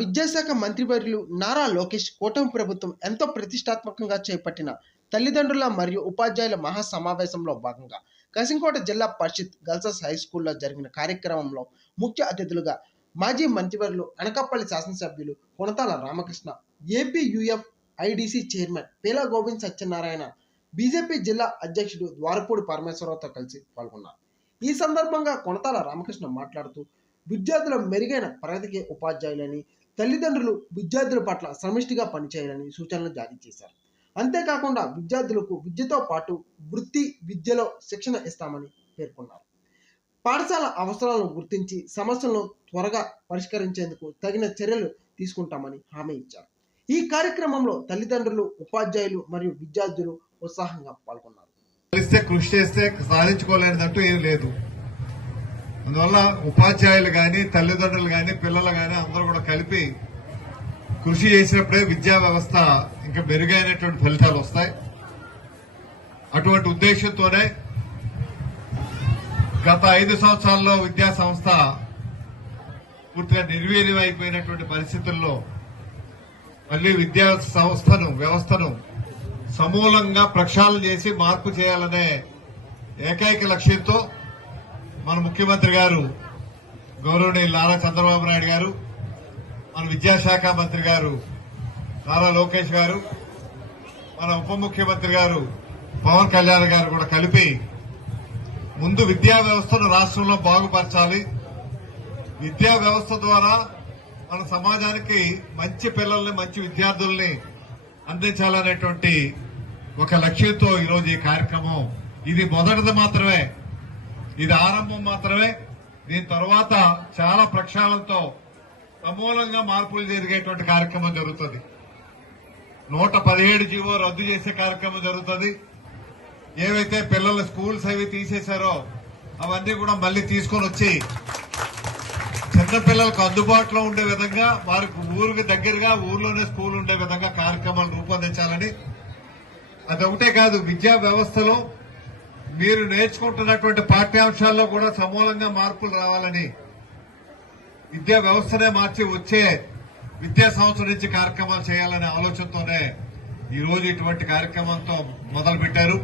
విద్యాశాఖ మంత్రివర్యులు నారా లోకేష్ కూటమి ప్రభుత్వం ఎంతో ప్రతిష్టాత్మకంగా చేపట్టిన తల్లిదండ్రుల మరియు ఉపాధ్యాయుల మహాసమావేశంలో భాగంగా కసింకోట జిల్లా పరిషత్ గర్ల్స్ హై స్కూల్లో జరిగిన కార్యక్రమంలో ముఖ్య అతిథులుగా మాజీ మంత్రివర్యులు అనకాపల్లి శాసనసభ్యులు Konathala Ramakrishna, APUF IDC chairman Peela Govind Satyanarayana, BJP జిల్లా అధ్యక్షుడు ద్వారపూడి పరమేశ్వరరావుతో కలిసి పాల్గొన్నారు. ఈ సందర్భంగా కొనతాల రామకృష్ణ మాట్లాడుతూ విద్యార్థుల మెరుగైన ప్రగతికి ఉపాధ్యాయులని, తల్లిదండ్రులు విద్యార్థుల పట్ల సమిష్టిగా పనిచేయాలని సూచనలు జారీ చేశారు. అంతేకాకుండా విద్యార్థులకు విద్యతో పాటు వృత్తి విద్యలో శిక్షణ ఇస్తామని పేర్కొన్నారు. పాఠశాల అవసరాలను గుర్తించి సమస్యలను త్వరగా పరిష్కరించేందుకు తగిన చర్యలు తీసుకుంటామని హామీ ఇచ్చారు. ఈ కార్యక్రమంలో తల్లిదండ్రులు, ఉపాధ్యాయులు మరియు విద్యార్థులు ఉత్సాహంగా పాల్గొన్నారు. కృషి చేస్తే సాధించుకోలేనిదంటూ ఏం లేదు. అందువల్ల ఉపాధ్యాయులు గాని, తల్లిదండ్రులు గాని, పిల్లలు గాని అందరూ కూడా కలిపి కృషి చేసినప్పుడే విద్యా వ్యవస్థ ఇంకా మెరుగైనటువంటి ఫలితాలు వస్తాయి. అటువంటి ఉద్దేశంతోనే గత 5 సంవత్సరాల్లో విద్యా సంస్థ పూర్తిగా నిర్వీర్యం అయిపోయినటువంటి పరిస్థితుల్లో మళ్లీ విద్యా వ్యవస్థను సమూలంగా ప్రక్షాళన చేసి మార్పు చేయాలనే ఏకైక లక్ష్యంతో మన ముఖ్యమంత్రి గారు గౌరవనీయులు నారా చంద్రబాబు నాయుడు గారు, మన విద్యాశాఖ మంత్రి గారు నారా లోకేష్ గారు, మన ఉప ముఖ్యమంత్రి గారు పవన్ కళ్యాణ్ గారు కూడా కలిపి ముందు విద్యా వ్యవస్థను రాష్ట్రంలో బాగుపరచాలి, విద్యా వ్యవస్థ ద్వారా మన సమాజానికి మంచి పిల్లల్ని, మంచి విద్యార్థుల్ని అందించాలనేటువంటి ఒక లక్ష్యంతో ఈరోజు ఈ కార్యక్రమం, ఇది మొదటిది మాత్రమే, ఇది ఆరంభం మాత్రమే. దీని తర్వాత చాలా ప్రక్షాళనతో సమూలంగా మార్పులు జరిగేటువంటి కార్యక్రమం జరుగుతుంది. 117 జీవో రద్దు చేసే కార్యక్రమం జరుగుతుంది. ఏవైతే పిల్లల స్కూల్స్ అవి తీసేశారో అవన్నీ కూడా మళ్లీ తీసుకొని వచ్చి చిన్నపిల్లలకు అందుబాటులో ఉండే విధంగా, వారికి ఊరికి దగ్గరగా ఊర్లోనే స్కూల్ ఉండే విధంగా కార్యక్రమాలు రూపొందించాలని, అదొకటే కాదు, విద్యా వ్యవస్థలో మీరు నేర్చుకుంటున్నటువంటి పాఠ్యాంశాల్లో కూడా సమూలంగా మార్పులు రావాలని, విద్యా వ్యవస్థనే మార్చి వచ్చే విద్యా సంవత్సరం నుంచి కార్యక్రమాలు చేయాలనే ఆలోచనతోనే ఈ రోజు ఇటువంటి కార్యక్రమంతో మొదలుపెట్టారు.